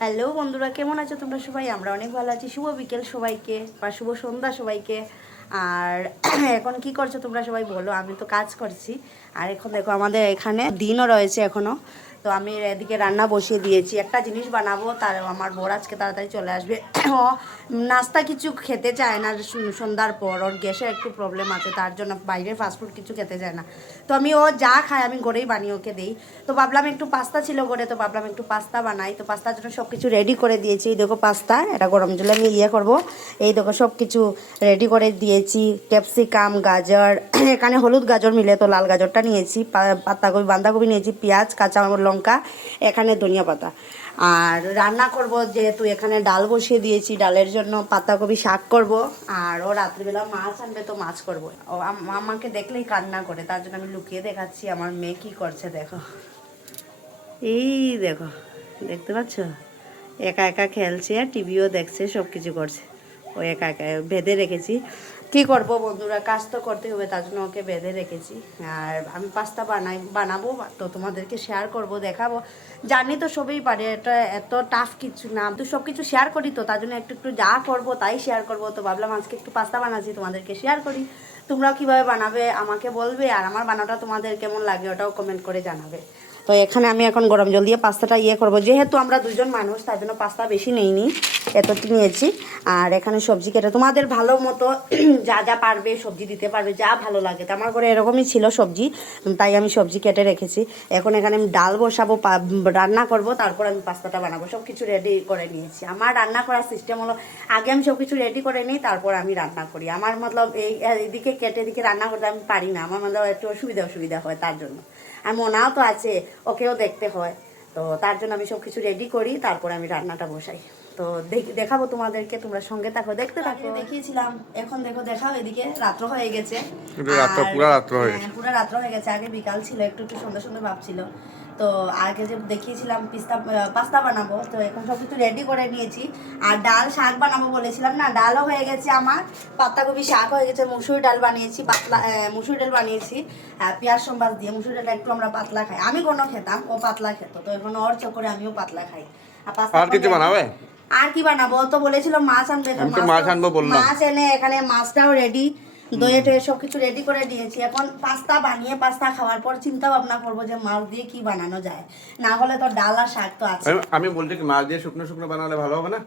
Hello বন্ধুরা, কেমন আছো তোমরা সবাই? আমরা অনেক ভালো আছি। শুভ বিকেল সবাইকে বা শুভ সন্ধ্যা সবাইকে। আর এখন কি করছো তোমরা সবাই বলো? আমি তো কাজ করছি। আর এখন দেখো আমাদের এখানে দিনও রয়েছে এখনো। তো আমি এদিকে রান্না বসিয়ে দিয়েছি, একটা জিনিস বানাবো, তার আমার বর আজকে তাড়াতাড়ি চলে আসবে। ও নাস্তা কিছু খেতে চায় না সন্ধ্যার পর, ওর গ্যাসের একটু প্রবলেম আছে, তার জন্য বাইরের ফাস্টফুড কিছু খেতে চায় না। তো আমি ও যা খায় আমি ঘরেই বানিয়ে ওকে দিই। তো ভাবলাম একটু পাস্তা ছিল ঘরে, তো ভাবলাম একটু পাস্তা বানাই। তো পাস্তার জন্য সব কিছু রেডি করে দিয়েছি। এই দেখো পাস্তা, এটা গরম জলে আমি করবো। এই দেখো সব কিছু রেডি করে দিয়েছি, ক্যাপসিকাম, গাজর, এখানে হলুদ গাজর মিলে তো লাল গাজরটা নিয়েছি, পাতাকপি, বাঁধাকপি নিয়েছি, পেঁয়াজ, কাঁচা লঙ্কা, এখানে ধনিয়া পাতা। আর রান্না করব যেহেতু এখানে ডাল বসিয়ে দিয়েছি, ডালের জন্য পাতাকপি শাক করব। আর ও রাত্রিবেলা মাছ আনবে, তো মাছ করব। ও আমাকে দেখলেই কান্না করে, তার জন্য আমি লুকিয়ে দেখাচ্ছি আমার মেয়ে কি করছে। দেখো, এই দেখো, দেখতে পাচ্ছ? একা একা খেলছে, টিভিও দেখছে, সব কিছু করছে। ও একা একা বেঁধে রেখেছি। কী করবো বন্ধুরা, কাজ তো করতে হবে, তার জন্য ওকে বেঁধে রেখেছি। আর আমি পাস্তা বানাবো, তো তোমাদেরকে শেয়ার করব, দেখাবো। জানি তো সবই পারে, এটা এত টাফ কিছু না, তো সব কিছু শেয়ার করি, তো তার জন্য একটু একটু যা করবো তাই শেয়ার করব। তো ভাবলাম আজকে একটু পাস্তা বানাচ্ছি, তোমাদেরকে শেয়ার করি। তোমরাও কীভাবে বানাবে আমাকে বলবে, আর আমার বানাটা তোমাদের কেমন লাগে ওটাও কমেন্ট করে জানাবে। তো এখানে আমি এখন গরম জল দিয়ে পাস্তাটা করব। যেহেতু আমরা দুজন মানুষ, তার জন্য পাস্তা বেশি নেইনি, এতটি নিয়েছি। আর এখানে সবজি কেটে তোমাদের ভালো মতো যা যা পারবে সবজি দিতে পারবে, যা ভালো লাগে। তো আমার ঘরে এরকমই ছিল সবজি, তাই আমি সবজি কেটে রেখেছি। এখন এখানে আমি ডাল বসাবো, রান্না করব, তারপর আমি পাস্তাটা বানাবো। সব কিছু রেডি করে নিয়েছি। আমার রান্না করার সিস্টেম হলো, আগে আমি সব কিছু রেডি করে নিই, তারপর আমি রান্না করি। আমার মতলব এইদিকে কেটে এদিকে রান্না করতে আমি পারি না, আমার মতলব একটু অসুবিধা হয়, তার জন্য। আর মোনাও তো আছে, ওকেও দেখতে হয়। তো তার জন্য আমি সব কিছু রেডি করি, তারপরে আমি রান্নাটা বসাই। তো দেখাবো তোমাদেরকে, তোমরা সঙ্গে থাকো, দেখতে থাকো। দেখিয়েছিলাম, এখন দেখো, দেখাও, এদিকে রাত্র হয়ে গেছে। পুরো রাত্র হয়ে গেছে। আগে বিকাল ছিল, একটু একটু সন্ধ্যা সন্ধ্যা ভাব ছিল। তো আগে যে দেখিয়েছিলাম পাস্তা বানাবো, তো এখন সব কিছু রেডি করে নিয়েছি। আর ডাল শাক বানাবো বলেছিলাম না, ডালও হয়ে গেছে আমার, পাতাকপি শাক হয়ে গেছে, মুসুর ডাল বানিয়েছি, মুসুর ডাল বানিয়েছি পেঁয়াজ সম্বাস দিয়ে। মুসুর ডালটা একটু আমরা পাতলা খাই, আমি কোনো খেতাম, ও পাতলা খেত, তো এখন ওর চক্করে আমিও পাতলা খাই। আর কিছু বানাবে? আর কি বানাবো? তো বলেছিল মাছ আনবে, মাছ আনবো বললাম। মাছ এনে এখানে মাছটাও রেডি, দইয়ে টয়ে সব কিছু রেডি করে দিয়েছি। এখন পাস্তা বানিয়ে পাস্তা খাওয়ার পর চিন্তা ভাবনা করবো যে মাছ দিয়ে কি বানানো যায়। না হলে তো ডাল আর শাক তো আছে। আমি বলছি কি, মাছ দিয়ে শুকনো শুকনো বানালে ভালো হবে না?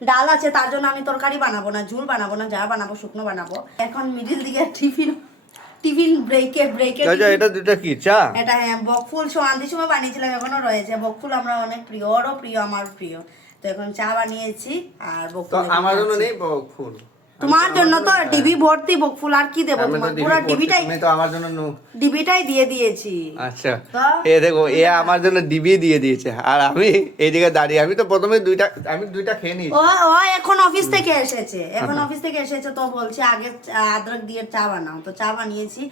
ডাল আছে, তার জন্য আমি তরকারি বানাবো না, ঝুল বানাবো না, যা বানাবো শুকনো বানাবো। এখন মিডিল দিকে টিফিন ব্রেকে এটা দুটো কি চা? এটা হ্যাঁ, বকফুল সন্ধ্যার সময় বানিয়েছিলাম, এখনো রয়েছে। বকফুল আমরা অনেক প্রিয়, ওরও প্রিয়, আমার প্রিয়। তো এখন চা বানিয়েছি আর বকফুল। আমার জন্য নেই বকফুল, তোমার জন্য তো ডিবি ভর্তি বকফুল, আর কি দেবো তোমার? পুরো ডিবিটাই, তুমি তো আমার জন্য ডিবিটাই দিয়ে দিয়েছি। আচ্ছা, এ দেখো, এ আমার জন্য ডিবি দিয়ে দিয়েছে, আর আমি এইদিকে দাঁড়িয়ে, আমি তো প্রথমে দুইটা খেয়ে নিয়েছি। ও এখন অফিস থেকে এসেছে, তো বলছে আগে আদরক দিয়ে চা বানাও। তো চা বানিয়েছি,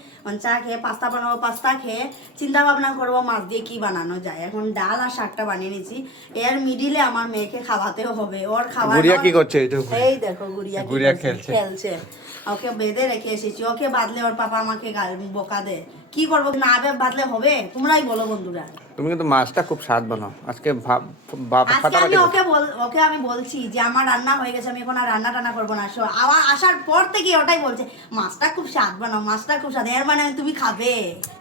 চা খেয়ে পাস্তা বানাবো, পাস্তা খেয়ে চিন্তা ভাবনা করবো মাছ দিয়ে কি বানানো যায়। এখন ডাল আর শাকটা বানিয়ে নিয়েছি, এর মিডিলে আমার মেয়েকে খাওয়াতেও হবে, ওর খাওয়া। গুড়িয়া কি করছে? এই দেখো, গুড়িয়া খেলছে। ওকে বেঁধে রেখে এসেছি, ওকে বাঁধলে ওর পাপা আমাকে বোকা দেয়। কি করবো, না বাঁধলে হবে? তোমরাই বলো বন্ধুরা। তুমি কিন্তু মাছটা খুব স্বাদ বানাও আজকে। ওকে আমি বলছি যে আমার রান্না হয়ে গেছে, আমি এখন আর রান্না টান্না করবো না। আবার আসার পর থেকে ওটাই বলছে, মাছটা খুব স্বাদ বানাও, মাছটা খুব স্বাদ। এর মানে তুমি খাবে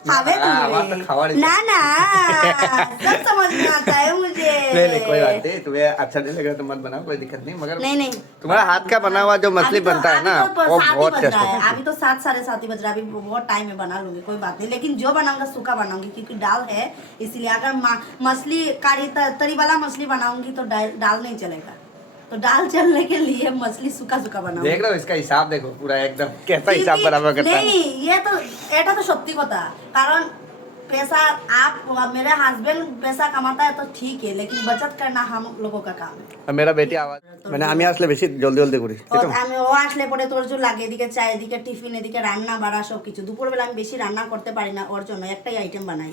তুমি? না না, সব समझ में आता है मुझे। कोई बात नहीं, तुम्हें अच्छा नहीं लग रहा तो मत बनाओ, कोई दिक्कत नहीं। मगर नहीं, तुम्हारा हाथ का बना हुआ जो मछली बनता है ना, वो बहुत टेस्ट है। अभी तो 7 साढ़े 7 ही बज रहा है, अभी बहुत टाइम में बना लूंगी, कोई बात नहीं। लेकिन जो बनाऊंगा सूखा बनाऊंगी, क्योंकि दाल है, इसलिए। अगर मछली तरी वाला मछली बनाऊंगी तो दाल नहीं चलेगा, तो दाल चलने के लिए मछली सूखा बनाऊंगी। देख रहे हो इसका हिसाब, देखो पूरा एकदम कैसा हिसाब बराबर करता है। नहीं, এটা তো সত্যি কথা। কারণ पैसा आप मेरे हस्बैंड पैसा कमाता है तो ठीक है, लेकिन बचत करना हम लोगों का काम है। मेरा बेटी आवाज মানে আমি আসলে বেশি জলদি জলদি করি, আমি ও আসলে পরে তোর জন্য লাগে, এদিকে চা, এদিকে টিফিন, এদিকে রান্না বাড়া সব কিছু। দুপুরবেলা আমি বেশি রান্না করতে পারি না, ওর জন্য একটাই আইটেম বানাই।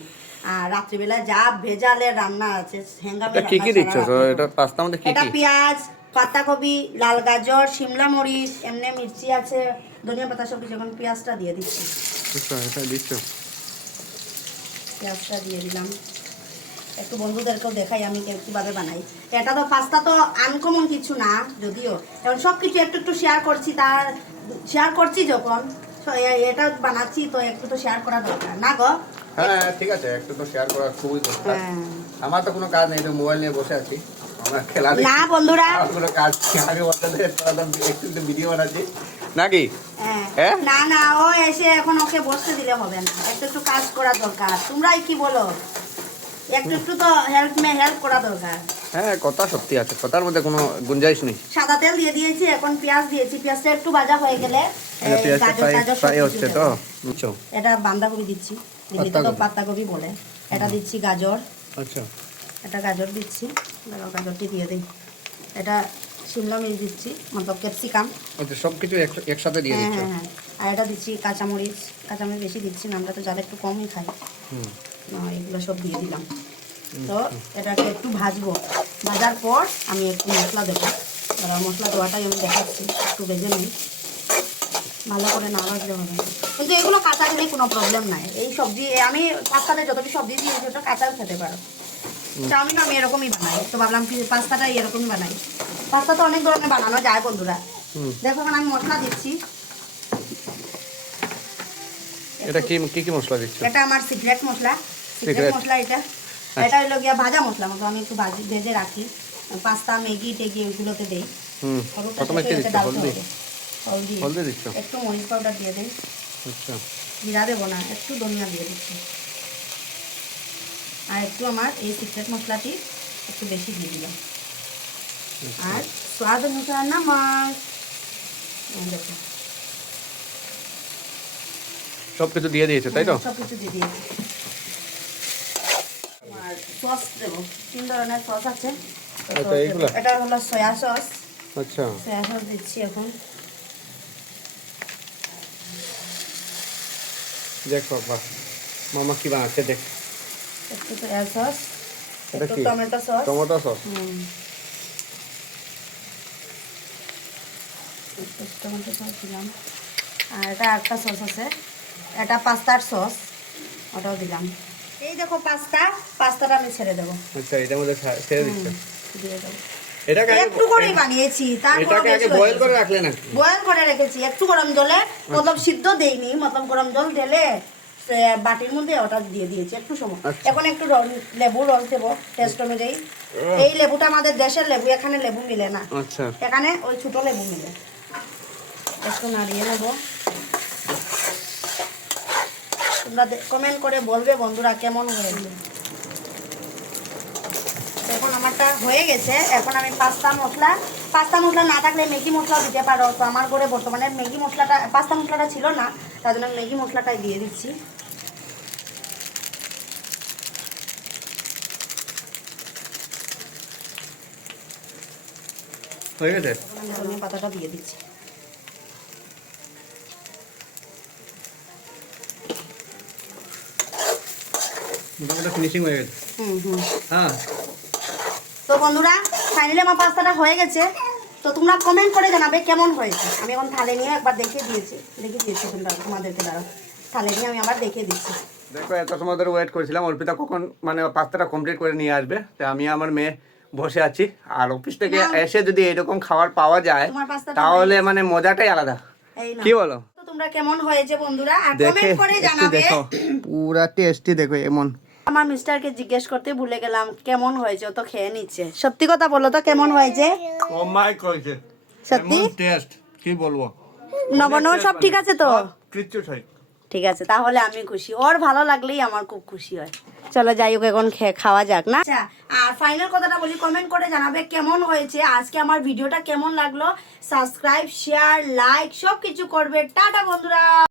আর রাত্রিবেলা যা ভেজালের রান্না আছে, হেঙ্গামে কি কি দিচ্ছ? এটা পাস্তার মধ্যে কি কি? এটা পেঁয়াজ, পাতাকপি, লাল গাজর, শিমলা মরিচ, এমনি মির্চি আছে, ধনিয়া পাতা, সব কিছু। এখন পেঁয়াজটা দিয়ে দিচ্ছি, এটা দিচ্ছ, পেঁয়াজটা দিয়ে দিলাম। একটু বন্ধুদেরকেও দেখাই আমি কিভাবে বানাই। এটা তো পাস্তা তো আনকমন কিছু না, যদিও এখন সব কিছু একটু একটু শেয়ার করছি যখন এটা বানাচ্ছি, তো একটু তো শেয়ার করা দরকার না গো? হ্যাঁ ঠিক আছে, একটু তো শেয়ার করা খুবই দরকার। হ্যাঁ। আমার তো কোনো কাজ নেই, তো মোবাইল নিয়ে বসে আছি, আমরা খেলা দেখি। না বন্ধুরা, আমার কোনো কাজ নেই, আমি ওটাতে একটু ভিডিও বানাচ্ছি নাকি। হ্যাঁ। হ্যাঁ? না না, ও এসে এখন ওকে বসতে দিলে হবে না, একটু একটু কাজ করা দরকার। তোমরাই কি বলো? একটু একটু তো হেল্প করা দরকার। হ্যাঁ কথা সত্যি আছে, কথার মধ্যে কোনো গুঞ্জাইশ নেই। সাদা তেল দিয়ে দিয়েছি, এখন পেঁয়াজ দিয়েছি, পেঁয়াজটা একটু ভাজা হয়ে গেলে পেঁয়াজটা গাজর ফ্রাই সব হচ্ছে কিছু তো দেবো। বুঝছো। এটা বাঁধাকপি দিচ্ছি, দিল্লিতে তো পাতাকপি বলে। এটা দিচ্ছি গাজর, আচ্ছা এটা গাজর দিচ্ছি, দেখো গাজরটি দিয়ে দিই। এটা শিমলা মির্চ দিচ্ছি, মতলব ক্যাপসিকাম। আচ্ছা সব কিছু একসাথে দিয়ে হ্যাঁ দিচ্ছ। হ্যাঁ হ্যাঁ। আর এটা দিচ্ছি কাঁচামরিচ বেশি দিচ্ছি না, আমরা তো যারা একটু কমই খাই। হুম। এগুলো সব দিয়ে দিলাম। তো এটাকে একটু ভাজবো, ভাজার পর আমি একটু মশলা দেবো। এবার মশলা দেওয়াটাই আমি দেখাচ্ছি, একটু ভেজে নিই, ভালো করে না ভাজলে হবে না। কিন্তু এগুলো কাঁচা দিলে কোনো প্রবলেম নাই। এই সবজি আমি পাস্তাতে যতটি সবজি দিয়েছি ওটা কাঁচাও খেতে পারো। চাউমিন আমি এরকমই বানাই, তো ভাবলাম কি পাস্তাটা এরকমই বানাই। পাস্তা তো অনেক ধরনের বানানো যায় বন্ধুরা। দেখো এখন আমি মশলা দিচ্ছি। এটা কি কি কি মশলা দিচ্ছ? এটা আমার সিক্রেট মশলা, সিক্রেট মশলা এটা। এটা হলো গিয়া ভাজা মশলা মতো, আমি একটু ভেজে রাখি। পাস্তা ম্যাগি টেগি ওইগুলোতে দেই। প্রথমে কি দিচ্ছ? হলদি? হলদি দিচ্ছ? একটু মরিচ পাউডার দিয়ে দেই। আচ্ছা জিরা দেবো না, একটু ধনিয়া দিয়ে দিচ্ছি। আর একটু আমার এই সিক্রেট মশলাটি একটু বেশি দিয়ে দিলাম। আর স্বাদ অনুসার নামক, দেখো সব কিছু দিয়ে দিয়েছে তাই তো? সব কিছু দিয়ে দিয়েছি। আর সস দেবো, 3 ধরনের সস আছে। আচ্ছা এইগুলো? এটা হলো সয়া সস, আচ্ছা সয়া সস দিচ্ছি এখন। দেখো বাহ, মামা কি বানাচ্ছে দেখ। একটু সয়া সস, এটা একটু কি? Tomato sauce. Tomato sauce. একটু টমেটো সস দিলাম। আর এটা একটা সস আছে, এটা পাস্তার সস, ওটাও দিলাম। এই দেখো পাস্তাটা আমি ছেড়ে দেবো। আচ্ছা এটার মধ্যে ছেড়ে দিচ্ছ? দিয়ে দেবো। এটাকে একটু করেই বানিয়েছি, এটাকে আগে বয়েল করে রাখলে না? বয়েল করে রেখেছি একটু গরম জলে, মতলব সিদ্ধ দেইনি, মতলব গরম জল ঢেলে বাটির মধ্যে ওটা দিয়ে দিয়েছি একটু সময়। এখন একটু লেবু রস দেবো টেস্ট অনুযায়ী। এই লেবুটা আমাদের দেশের লেবু, এখানে লেবু মিলে না, আচ্ছা এখানে ওই ছোট লেবু মিলে। একটু নাড়িয়ে নেবো। তোমরা কমেন্ট করে বলবে বন্ধুরা কেমন হয়েছে। এখন আমারটা হয়ে গেছে। এখন আমি পাস্তা মশলা না থাকলে ম্যাগি মশলাও দিতে পারো। তো আমার ঘরে বর্তমানে পাস্তা মশলাটা ছিল না, তার জন্য ম্যাগি মশলাটাই দিয়ে দিচ্ছি। হয়ে গেছে। আমি ধনিয়া পাতাটা দিয়ে দিচ্ছি। মোটামুটি ফিনিশিং হয়ে গেছে। হ্যাঁ তো বন্ধুরা ফাইনালি আমার পাস্তাটা হয়ে গেছে। তো তোমরা কমেন্ট করে জানাবে কেমন হয়েছে। আমি এখন থালে নিয়ে একবার দেখিয়ে দিয়েছি তোমরা, তোমাদেরকে দাঁড়াও থালে নিয়ে আমি আবার দেখিয়ে দিচ্ছি। দেখো এত সময় ধরে ওয়েট করেছিলাম অর্পিতা কখন মানে পাস্তাটা কমপ্লিট করে নিয়ে আসবে, তো আমি আমার মেয়ে বসে আছি। আর অফিস থেকে এসে যদি এরকম খাবার পাওয়া যায় তোমার পাস্তাটা তাহলে মানে মজাটাই আলাদা। এই না, কি বলো? তো তোমরা কেমন হয়েছে বন্ধুরা আর দেখে কমেন্ট করে একটু জানাবে। দেখো, পুরা টেস্টি দেখো এমন। আমার মিস্টারকে জিজ্ঞেস করতে ভুলে গেলাম কেমন হয়েছে, ও তো খেয়ে নিচ্ছে। সত্যি কথা বলো তো কেমন হয়েছে? ও মাই কইছে সত্যি টেস্ট কি বলবো। নবন সব ঠিক আছে তো? কিচ্ছু চাই। ঠিক আছে, তাহলে আমি খুশি। ওর ভালো লাগলেই আমার খুব খুশি হয়। চলো যাই হোক, এখন খাওয়া যাক না। আচ্ছা, আর ফাইনাল কথাটা বলি, কমেন্ট করে জানাবে কেমন হয়েছে আজকে আমার ভিডিওটা, কেমন লাগলো। সাবস্ক্রাইব, শেয়ার, লাইক সবকিছু করবে। টাটা বন্ধুরা।